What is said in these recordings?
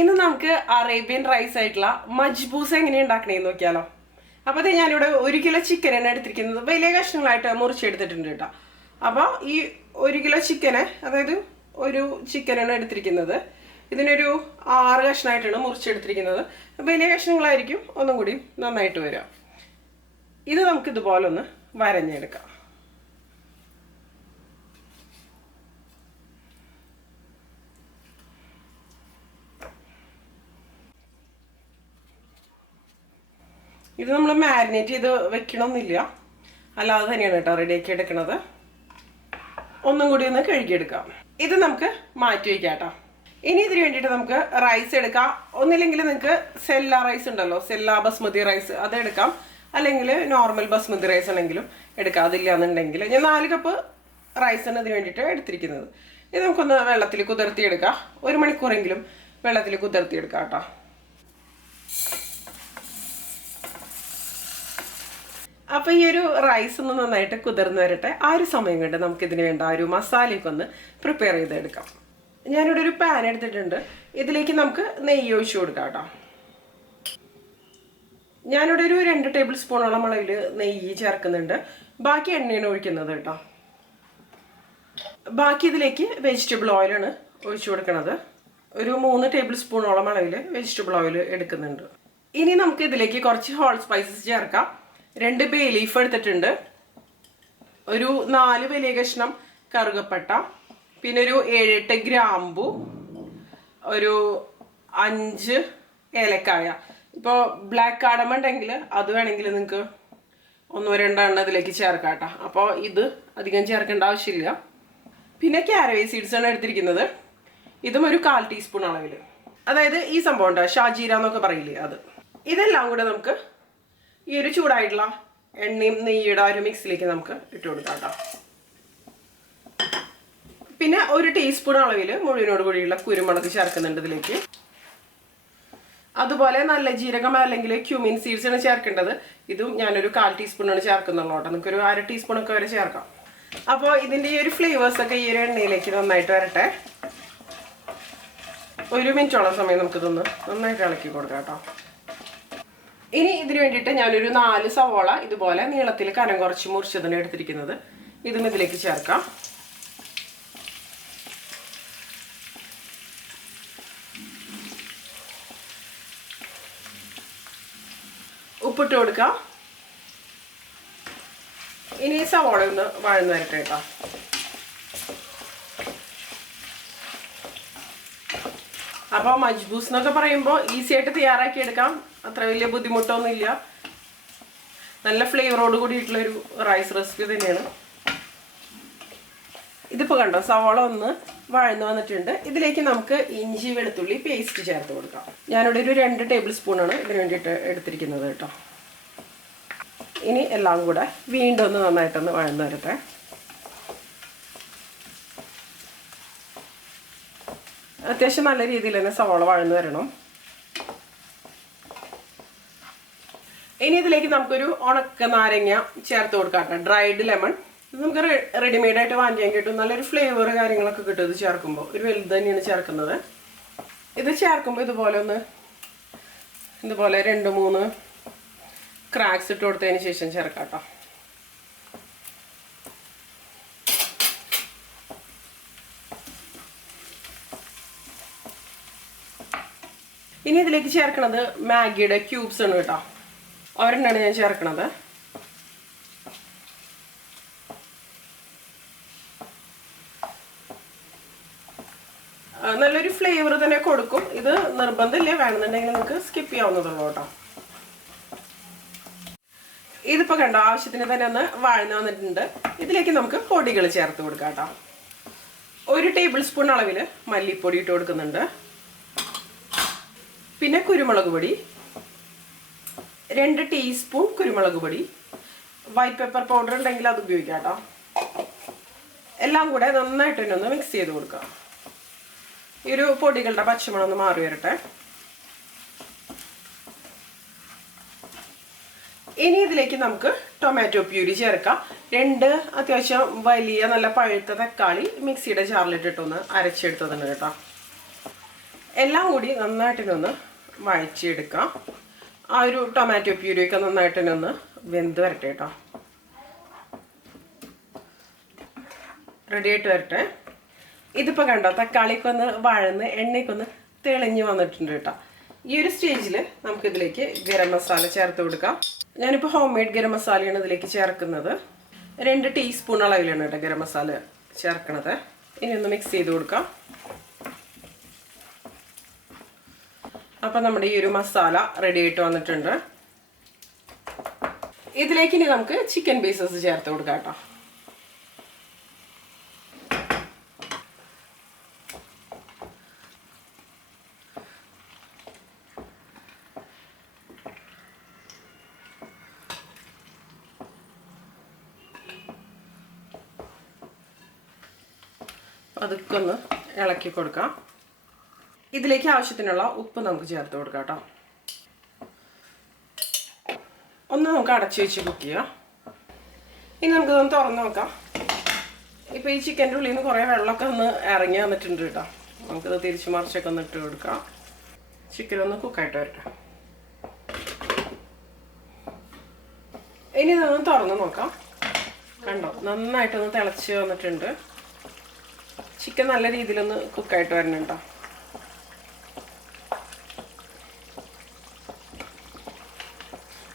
ഇന്ന് നമുക്ക് Arabian rice ആയിട്ടുള്ള മജ്ബൂസ് എങ്ങനെ ഉണ്ടാക്കണേന്ന് നോക്കിയാലോ. അപ്പൊ ഇത് ഞാനിവിടെ ഒരു കിലോ ചിക്കൻ ചിക്കനാണ് എടുത്തിരിക്കുന്നത്. വലിയ കഷ്ണങ്ങളായിട്ട് മുറിച്ചെടുത്തിട്ടുണ്ട് കേട്ടോ. അപ്പോൾ ഈ ഒരു കിലോ ചിക്കന് അതായത് ഒരു ചിക്കനാണ് എടുത്തിരിക്കുന്നത്. ഇതിനൊരു ആറ് കഷ്ണമായിട്ടാണ് മുറിച്ചെടുത്തിരിക്കുന്നത്. വലിയ കഷ്ണങ്ങളായിരിക്കും. ഒന്നും കൂടി നന്നായിട്ട് വരിക. ഇത് നമുക്ക് ഇതുപോലെ ഒന്ന് വരഞ്ഞെടുക്കാം. ഇത് നമ്മൾ മാരിനേറ്റ് ചെയ്ത് വെക്കണമെന്നില്ല അല്ലാതെ തന്നെയാണ് കേട്ടോ റെഡിയാക്കി എടുക്കുന്നത് ഒന്നും കൂടി ഒന്ന് കഴുകിയെടുക്കാം. ഇത് നമുക്ക് മാറ്റി വയ്ക്കാം കേട്ടോ. ഇനി ഇതിന് വേണ്ടിയിട്ട് നമുക്ക് റൈസ് എടുക്കാം. ഒന്നില്ലെങ്കിൽ നിങ്ങൾക്ക് സെല്ല റൈസ് ഉണ്ടല്ലോ. സെല്ല ബസ്മതി റൈസ് അത് എടുക്കാം. അല്ലെങ്കിൽ നോർമൽ ബസ്മതി റൈസ് ആണെങ്കിലും എടുക്കാം. അതില്ല എന്നുണ്ടെങ്കിൽ. ഞാൻ നാല് കപ്പ് റൈസാണ് ഇതിന് വേണ്ടിയിട്ട് എടുത്തിരിക്കുന്നത്. ഇത് നമുക്കൊന്ന് വെള്ളത്തിൽ കുതിർത്തിയെടുക്കാം. ഒരു മണിക്കൂറെങ്കിലും വെള്ളത്തിൽ കുതിർത്തിയെടുക്കാം കേട്ടോ. അപ്പൊ ഈ ഒരു റൈസ് ഒന്ന് നന്നായിട്ട് കുതിർന്നു വരട്ടെ. ആ ഒരു സമയം കൊണ്ട് നമുക്ക് ഇതിന് വേണ്ട ആ ഒരു മസാലയൊക്കെ ഒന്ന് പ്രിപ്പയർ ചെയ്തെടുക്കാം. ഞാനിവിടെ ഒരു പാൻ എടുത്തിട്ടുണ്ട്. ഇതിലേക്ക് നമുക്ക് നെയ്യ് ഒഴിച്ചു കൊടുക്കാം കേട്ടോ. ഞാനിവിടെ ഒരു രണ്ട് ടേബിൾ സ്പൂണോളം അളവിൽ നെയ്യ് ചേർക്കുന്നുണ്ട്. ബാക്കി എണ്ണയാണ് ഒഴിക്കുന്നത് കേട്ടോ. ബാക്കി ഇതിലേക്ക് വെജിറ്റബിൾ ഓയിലാണ് ഒഴിച്ചു കൊടുക്കുന്നത് ഒരു മൂന്ന് ടേബിൾ സ്പൂണോളം അളവിൽ വെജിറ്റബിൾ ഓയിൽ എടുക്കുന്നുണ്ട്. ഇനി നമുക്ക് ഇതിലേക്ക് കുറച്ച് ഹോൾ സ്പൈസസ് ചേർക്കാം. രണ്ട് ബേ ലീഫ് എടുത്തിട്ടുണ്ട്. ഒരു നാല് വലിയ കഷ്ണം കറുകപ്പട്ട പിന്നെ ഒരു ഏഴെട്ട് ഗ്രാമ്പു ഒരു അഞ്ച് ഏലക്കായ. ഇപ്പോൾ ബ്ലാക്ക് കാടമ ഉണ്ടെങ്കിൽ അത് വേണമെങ്കിൽ നിങ്ങൾക്ക് ഒന്നോ രണ്ടോ എണ്ണം ഇതിലേക്ക് ചേർക്കാം കേട്ടോ. അപ്പോൾ ഇത് അധികം ചേർക്കേണ്ട ആവശ്യമില്ല. പിന്നെ ക്യാരവേ സീഡ്സ് ആണ് എടുത്തിരിക്കുന്നത്. ഇതും ഒരു കാൽ ടീസ്പൂൺ അളവിൽ അതായത് ഈ സംഭവം ഉണ്ടോ? ഷാജീര എന്നൊക്കെ പറയില്ലേ അത്. ഇതെല്ലാം കൂടെ നമുക്ക് ഈ ഒരു ചൂടായിട്ടുള്ള എണ്ണയും നെയ്യുടെ ഒരു മിക്സിലേക്ക് നമുക്ക് ഇട്ട് കൊടുക്കാം കേട്ടോ പിന്നെ ഒരു ടീസ്പൂൺ അളവിൽ മുഴുവനോട് കൂടിയുള്ള കുരുമുളക് ചേർക്കുന്നുണ്ട് ഇതിലേക്ക്. അതുപോലെ നല്ല ജീരകം അല്ലെങ്കിൽ ക്യൂമിൻ സീഡ്സ് ആണ് ചേർക്കേണ്ടത്. ഇതും ഞാനൊരു കാൽ ടീസ്പൂണാണ് ചേർക്കുന്നുള്ളൂ കേട്ടോ നമുക്കൊരു അര ടീസ്പൂൺ ഒക്കെ വരെ ചേർക്കാം. അപ്പോൾ ഇതിന്റെ ഈ ഒരു ഫ്ലേവേഴ്സ് ഒക്കെ ഈ ഒരു എണ്ണയിലേക്ക് നന്നായിട്ട് വരട്ടെ. ഒരു മിനിറ്റോളം സമയം നമുക്കിതൊന്ന് നന്നായിട്ട് ഇളക്കി കൊടുക്കാം കേട്ടോ ഇനി ഇതിന് വേണ്ടിയിട്ട് ഞാനൊരു നാല് സവോള ഇതുപോലെ നീളത്തിൽ കനം കുറച്ച് മുറിച്ചതിന് എടുത്തിരിക്കുന്നത്. ഇതും ഇതിലേക്ക് ചേർക്കാം. ഉപ്പിട്ട് കൊടുക്കാം. ഇനി സവോള ഒന്ന് വഴന്നു വരട്ടെ കേട്ടോ. അപ്പോൾ മജ്ബൂസ് എന്നൊക്കെ പറയുമ്പോൾ ഈസി ആയിട്ട് തയ്യാറാക്കി എടുക്കാം. അത്ര വലിയ ബുദ്ധിമുട്ടൊന്നുമില്ല. നല്ല ഫ്ലേവറോട് കൂടിയിട്ടുള്ള ഒരു റൈസ് റെസിപ്പി തന്നെയാണ്. ഇതിപ്പോൾ കണ്ടോ സവാള ഒന്ന് വഴന്നു വന്നിട്ടുണ്ട്. ഇതിലേക്ക് നമുക്ക് ഇഞ്ചി വെളുത്തുള്ളി പേസ്റ്റ് ചേർത്ത് കൊടുക്കാം. ഞാനിവിടെ ഒരു രണ്ട് ടേബിൾ സ്പൂണാണ് ഇതിന് വേണ്ടിയിട്ട് എടുത്തിരിക്കുന്നത് കേട്ടോ. ഇനി എല്ലാം കൂടെ വീണ്ടും ഒന്ന് നന്നായിട്ടൊന്ന് വഴന്നു വരട്ടെ. അത്യാവശ്യം നല്ല രീതിയിൽ തന്നെ സവാള വഴന്നു വരണം. ഇനി ഇതിലേക്ക് നമുക്കൊരു ഉണക്ക നാരങ്ങ ചേർത്ത് കൊടുക്കാം ഡ്രൈഡ് ലെമൺ ഇത് നമുക്ക് റെഡിമെയ്ഡ് ആയിട്ട് വാങ്ങിക്കാൻ കിട്ടും. നല്ലൊരു ഫ്ലേവർ കാര്യങ്ങളൊക്കെ കിട്ടും ഇത് ചേർക്കുമ്പോൾ. ഒരു വലുത് തന്നെയാണ് ചേർക്കുന്നത്. ഇത് ചേർക്കുമ്പോൾ ഇതുപോലെ ഒന്ന് ഇതുപോലെ രണ്ട് മൂന്ന് ക്രാക്സ് ഇട്ട് കൊടുത്തതിന് ശേഷം ചേർക്കാം കേട്ടോ. ഇനി ഇതിലേക്ക് ചേർക്കണത് മാഗിയുടെ ക്യൂബ്സ് ആണ് കേട്ടോ. ഒരെണ്ണമാണ് ഞാൻ ചേർക്കണത്. നല്ലൊരു ഫ്ലേവർ തന്നെ കൊടുക്കും. ഇത് നിർബന്ധമില്ല. വേണമെന്നുണ്ടെങ്കിൽ നിങ്ങൾക്ക് സ്കിപ്പ് ചെയ്യാവുന്നതുള്ളൂ കേട്ടോ. ഇതിപ്പോൾ കണ്ടോ ആവശ്യത്തിന് തന്നെ ഒന്ന് വാഴ്ന്നു വന്നിട്ടുണ്ട്. ഇതിലേക്ക് നമുക്ക് പൊടികൾ ചേർത്ത് കൊടുക്കാം കേട്ടോ. ഒരു ടേബിൾ സ്പൂൺ അളവിൽ മല്ലിപ്പൊടി ഇട്ട് കൊടുക്കുന്നുണ്ട്. പിന്നെ കുരുമുളക് പൊടി. രണ്ട് ടീസ്പൂൺ കുരുമുളക് പൊടി. വൈറ്റ് പെപ്പർ പൗഡർ ഉണ്ടെങ്കിൽ അത് ഉപയോഗിക്കാം കേട്ടോ. എല്ലാം കൂടെ നന്നായിട്ട് തന്നെ ഒന്ന് മിക്സ് ചെയ്ത് കൊടുക്കാം. ഈ ഒരു പൊടികളുടെ പച്ചമണം ഒന്ന് മാറി വരട്ടെ. ഇനി ഇതിലേക്ക് നമുക്ക് ടൊമാറ്റോ പ്യൂരി ചേർക്കാം. രണ്ട് അത്യാവശ്യം വലിയ നല്ല പഴുത്ത തക്കാളി മിക്സിയുടെ ജാറിലിട്ടിട്ടൊന്ന് അരച്ചെടുത്തതാണ് കേട്ടോ. എല്ലാം കൂടി നന്നായിട്ടിനൊന്ന് വഴച്ചെടുക്കാം ആ ഒരു ടൊമാറ്റോ പ്യൂരിയൊക്കെ നന്നായിട്ടിനൊന്ന് വെന്ത് വരട്ടെ കേട്ടോ. റെഡി ആയിട്ട് വരട്ടെ. ഇതിപ്പോൾ കണ്ടോ തക്കാളിക്കൊന്ന് ഒന്ന് വഴന്ന് എണ്ണയ്ക്കൊന്ന് തെളിഞ്ഞ് വന്നിട്ടുണ്ട് കേട്ടോ. ഈ ഒരു സ്റ്റേജിൽ നമുക്കിതിലേക്ക് ഗരം മസാല ചേർത്ത് കൊടുക്കാം. ഞാനിപ്പോൾ ഹോം മെയ്ഡ് ഗരം മസാലയാണ് ഇതിലേക്ക് ചേർക്കുന്നത്. രണ്ട് ടീസ്പൂൺ അളവിലാണ് കേട്ടോ ഗരം മസാല ചേർക്കണത്. ഇനി ഒന്ന് മിക്സ് ചെയ്ത് കൊടുക്കാം. അപ്പം നമ്മുടെ ഈ ഒരു മസാല റെഡി ആയിട്ട് വന്നിട്ടുണ്ട്. ഇതിലേക്ക് ഇനി നമുക്ക് ചിക്കൻ പീസസ് ചേർത്ത് കൊടുക്കാം കേട്ടോ. അതൊക്കെ ഒന്ന് ഇളക്കി കൊടുക്കാം. ഇതിലേക്ക് ആവശ്യത്തിനുള്ള ഉപ്പ് നമുക്ക് ചേർത്ത് കൊടുക്കാം കേട്ടോ. ഒന്ന് നമുക്ക് അടച്ചു വെച്ച് കുക്ക് ചെയ്യാം. ഇനി നമുക്കിതൊന്ന് തുറന്ന് നോക്കാം. ഇപ്പോൾ ഈ ചിക്കന്റെ ഉള്ളിൽ നിന്ന് കുറേ വെള്ളമൊക്കെ ഒന്ന് ഇറങ്ങി വന്നിട്ടുണ്ട് കേട്ടോ. നമുക്കിത് തിരിച്ച് മറിച്ചൊക്കെ ഒന്ന് ഇട്ട് കൊടുക്കാം. ചിക്കൻ ഒന്ന് കുക്കായിട്ട് വരട്ടെ. ഇനി ഇതൊന്ന് തുറന്ന് നോക്കാം. കണ്ടോ? നന്നായിട്ടൊന്ന് തിളച്ച് വന്നിട്ടുണ്ട്. ചിക്കൻ നല്ല രീതിയിലൊന്ന് കുക്കായിട്ട് വരണുണ്ടോ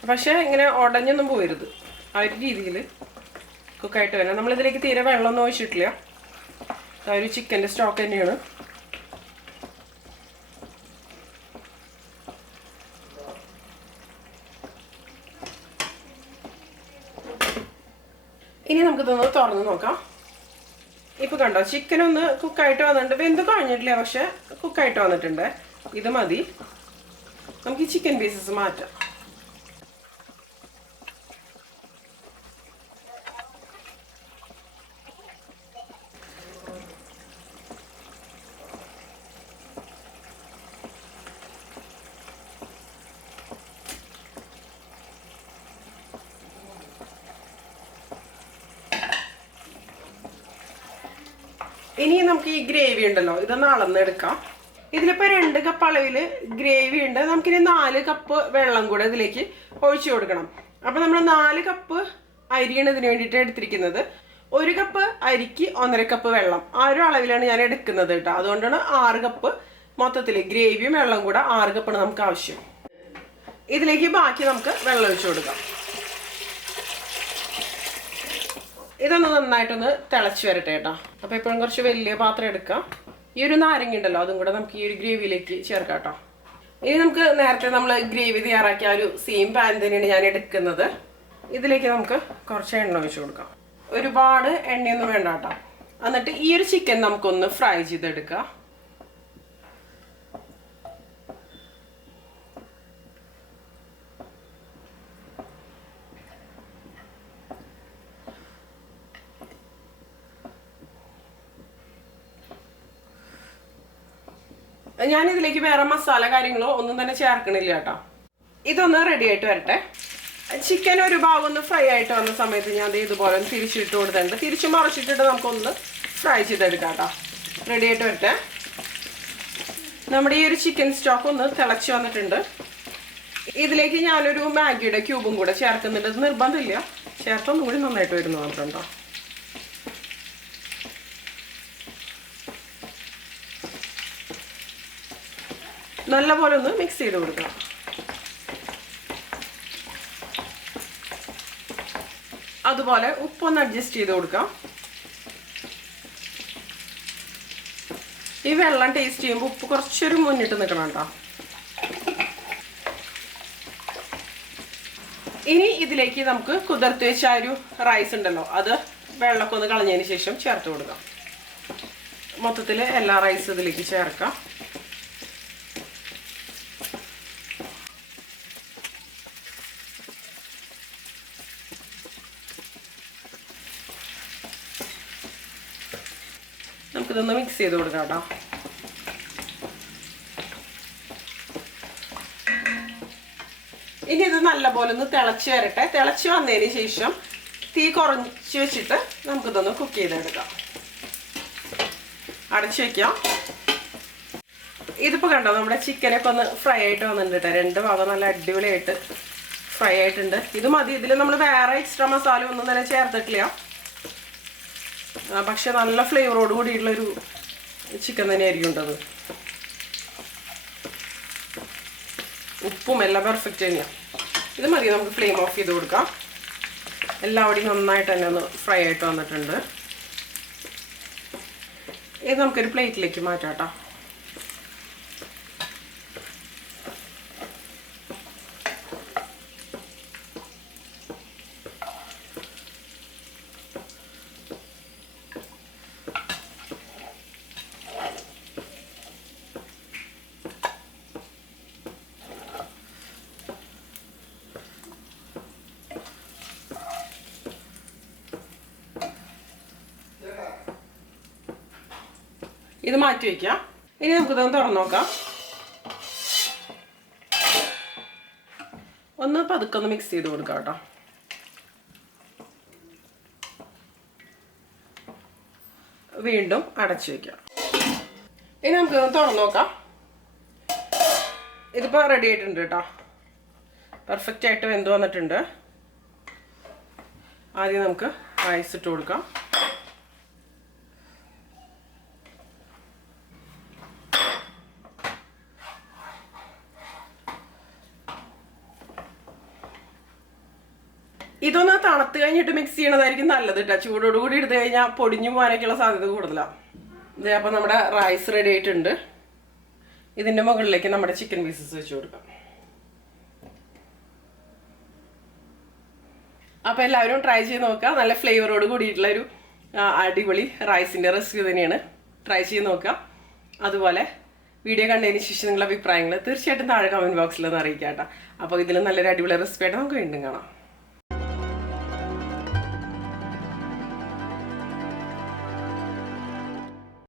പക്ഷേ ഇങ്ങനെ ഉടഞ്ഞൊന്നും പോരുത് ആ ഒരു രീതിയിൽ കുക്കായിട്ട് വരണം. നമ്മളിതിലേക്ക് തീരെ വെള്ളമൊന്നും ഒഴിച്ചിട്ടില്ല ആ ഒരു ചിക്കന്റെ സ്റ്റോക്ക് തന്നെയാണ്. ഇനി നമുക്കിതൊന്ന് തുറന്ന് നോക്കാം. ഇപ്പൊ കണ്ടോ ചിക്കൻ ഒന്ന് കുക്കായിട്ട് വന്നിട്ടുണ്ട്. വെന്ത് കഴിഞ്ഞിട്ടില്ല പക്ഷെ കുക്കായിട്ട് വന്നിട്ടുണ്ട്. ഇത് മതി. നമുക്ക് ഈ ചിക്കൻ പീസസ് മാറ്റാം. ഇനി നമുക്ക് ഈ ഗ്രേവി ഉണ്ടല്ലോ ഇതൊന്ന് അളന്നെടുക്കാം. ഇതിലിപ്പോൾ രണ്ട് കപ്പ് അളവിൽ ഗ്രേവി ഉണ്ട്. നമുക്കിനി നാല് കപ്പ് വെള്ളം കൂടെ ഇതിലേക്ക് ഒഴിച്ചു കൊടുക്കണം. അപ്പോൾ നമ്മൾ നാല് കപ്പ് അരിയാണ് ഇതിന് വേണ്ടിയിട്ട് എടുത്തിരിക്കുന്നത്. ഒരു കപ്പ് അരിക്ക് ഒന്നര കപ്പ് വെള്ളം. ആ ഒരു അളവിലാണ് ഞാൻ എടുക്കുന്നത് കേട്ടോ. അതുകൊണ്ടാണ് ആറ് കപ്പ് മൊത്തത്തിൽ ഗ്രേവിയും വെള്ളം കൂടെ ആറ് കപ്പാണ് നമുക്ക് ആവശ്യം. ഇതിലേക്ക് ബാക്കി നമുക്ക് വെള്ളം ഒഴിച്ചു കൊടുക്കാം. ഇതൊന്ന് നന്നായിട്ടൊന്ന് തിളച്ച് വരട്ടെ കേട്ടോ. അപ്പോൾ എപ്പോഴും കുറച്ച് വലിയ പാത്രം എടുക്കാം. ഈ ഒരു നാരങ്ങ ഉണ്ടല്ലോ അതും കൂടെ നമുക്ക് ഈ ഒരു ഗ്രേവിയിലേക്ക് ചേർക്കാം കേട്ടോ. ഇനി നമുക്ക് നേരത്തെ നമ്മൾ ഗ്രേവി തയ്യാറാക്കിയ ഒരു സെയിം പാൻ തന്നെയാണ് ഞാൻ എടുക്കുന്നത്. ഇതിലേക്ക് നമുക്ക് കുറച്ച് എണ്ണ ഒഴിച്ചു കൊടുക്കാം. ഒരുപാട് എണ്ണയൊന്നും വേണ്ട കേട്ടോ. എന്നിട്ട് ഈ ഒരു ചിക്കൻ നമുക്കൊന്ന് ഫ്രൈ ചെയ്തെടുക്കാം. ഞാൻ ഇതിലേക്ക് വേറെ മസാല കാര്യങ്ങളോ ഒന്നും തന്നെ ചേർക്കണില്ല കേട്ടോ. ഇതൊന്ന് റെഡി ആയിട്ട് വരട്ടെ. ചിക്കൻ ഒരു ഭാഗം ഒന്ന് ഫ്രൈ ആയിട്ട് വന്ന സമയത്ത് ഞാൻ ദേ ഇതുപോലെ ഒന്ന് തിരിച്ചിട്ട് കൊടുത്തിട്ടുണ്ട്. തിരിച്ച് മറിച്ചിട്ടിട്ട് നമുക്കൊന്ന് ഫ്രൈ ചെയ്തെടുക്കാം കേട്ടോ. റെഡി ആയിട്ട് വരട്ടെ. നമ്മുടെ ഈ ഒരു ചിക്കൻ സ്റ്റോക്ക് ഒന്ന് തിളച്ച് വന്നിട്ടുണ്ട്. ഇതിലേക്ക് ഞാനൊരു മാഗിയുടെ ക്യൂബും കൂടെ ചേർക്കുന്നുണ്ട്. നിർബന്ധമില്ല. ചേർത്തൊന്നും കൂടി നന്നായിട്ട് വരുന്നു മാത്രം നല്ലപോലെ ഒന്ന് മിക്സ് ചെയ്ത് കൊടുക്കണം. അതുപോലെ ഉപ്പൊന്ന് അഡ്ജസ്റ്റ് ചെയ്ത് കൊടുക്കാം. ഈ വെള്ളം ടേസ്റ്റ് ചെയ്യുമ്പോൾ ഉപ്പ് കുറച്ചൊരു മുന്നിട്ട് നിൽക്കണം കേട്ടോ ഇനി ഇതിലേക്ക് നമുക്ക് കുതിർത്ത് വെച്ച ഒരു റൈസ് ഉണ്ടല്ലോ അത് വെള്ളമൊക്കെ ഒന്ന് കളഞ്ഞതിന് ശേഷം ചേർത്ത് കൊടുക്കാം. മൊത്തത്തിൽ എല്ലാ റൈസും ഇതിലേക്ക് ചേർക്കാം. നമുക്കിതൊന്ന് മിക്സ് ചെയ്ത് കൊടുക്കാം കേട്ടോ. ഇനി ഇത് നല്ലപോലെ ഒന്ന് തിളച്ച് വരട്ടെ. തിളച്ച് വന്നതിന് ശേഷം തീ കുറച്ച് വെച്ചിട്ട് നമുക്കിതൊന്ന് കുക്ക് ചെയ്തെടുക്കാം. അടച്ചു വെക്കാം. ഇതിപ്പോൾ കണ്ടോ നമ്മുടെ ചിക്കനൊക്കെ ഒന്ന് ഫ്രൈ ആയിട്ട് വന്നിട്ടുണ്ട് രണ്ട് ഭാഗം നല്ല അടിപൊളിയായിട്ട് ഫ്രൈ ആയിട്ടുണ്ട്. ഇത് മതി. ഇതിൽ നമ്മൾ വേറെ എക്സ്ട്രാ മസാല ഒന്നും തന്നെ ചേർത്തിട്ടില്ല. പക്ഷെ നല്ല ഫ്ലേവറോട് കൂടിയിട്ടുള്ളൊരു ചിക്കൻ തന്നെയായിരിക്കും ഉണ്ടത്. ഉപ്പും എല്ലാം പെർഫെക്റ്റ് തന്നെയാണ് ഇത് മതി നമുക്ക് ഫ്ലെയിം ഓഫ് ചെയ്ത് കൊടുക്കാം. എല്ലാവിടെയും നന്നായിട്ട് തന്നെ ഒന്ന് ഫ്രൈ ആയിട്ട് വന്നിട്ടുണ്ട്. ഇത് നമുക്കൊരു പ്ലേറ്റിലേക്ക് മാറ്റാം കേട്ടോ. ഇത് മാറ്റി വയ്ക്കാം ഇനി നമുക്കിതൊന്ന് തുറന്നു നോക്കാം. ഒന്ന് പതുക്കെ ഒന്ന് മിക്സ് ചെയ്ത് കൊടുക്കാം കേട്ടോ. വീണ്ടും അടച്ചു വയ്ക്കാം ഇനി നമുക്ക് തുറന്നു നോക്കാം. ഇതിപ്പോൾ റെഡി ആയിട്ടുണ്ട് കേട്ടോ. പെർഫെക്റ്റ് ആയിട്ട് വെന്ത് വന്നിട്ടുണ്ട്. ആദ്യം നമുക്ക് റൈസ് ഇട്ട് കൊടുക്കാം. ഇതൊന്ന് തണുത്ത് കഴിഞ്ഞിട്ട് മിക്സ് ചെയ്യണതായിരിക്കും നല്ലത് കേട്ടോ ചൂടോട് കൂടി എടുത്തു കഴിഞ്ഞാൽ പൊടിഞ്ഞു പോകാനൊക്കെയുള്ള സാധ്യത കൂടുതലാണ് ഇതേ അപ്പോൾ നമ്മുടെ റൈസ് റെഡി ആയിട്ടുണ്ട്. ഇതിന്റെ മുകളിലേക്ക് നമ്മുടെ ചിക്കൻ പീസസ് വെച്ച് കൊടുക്കാം. അപ്പം എല്ലാവരും ട്രൈ ചെയ്ത് നോക്കുക നല്ല ഫ്ലേവറോട് കൂടിയിട്ടുള്ള ഒരു അടിപൊളി റൈസിന്റെ റെസിപ്പി തന്നെയാണ്. ട്രൈ ചെയ്ത് നോക്കുക അതുപോലെ വീഡിയോ കണ്ടതിന് ശേഷം നിങ്ങളുടെ അഭിപ്രായങ്ങൾ തീർച്ചയായിട്ടും താഴെ കമന്റ് ബോക്സിൽ ഒന്ന് അറിയിക്കാം കേട്ടോ അപ്പോൾ ഇതിൽ നല്ലൊരു അടിപൊളി റെസിപ്പി ആയിട്ട് നമുക്ക് വീണ്ടും കാണാം.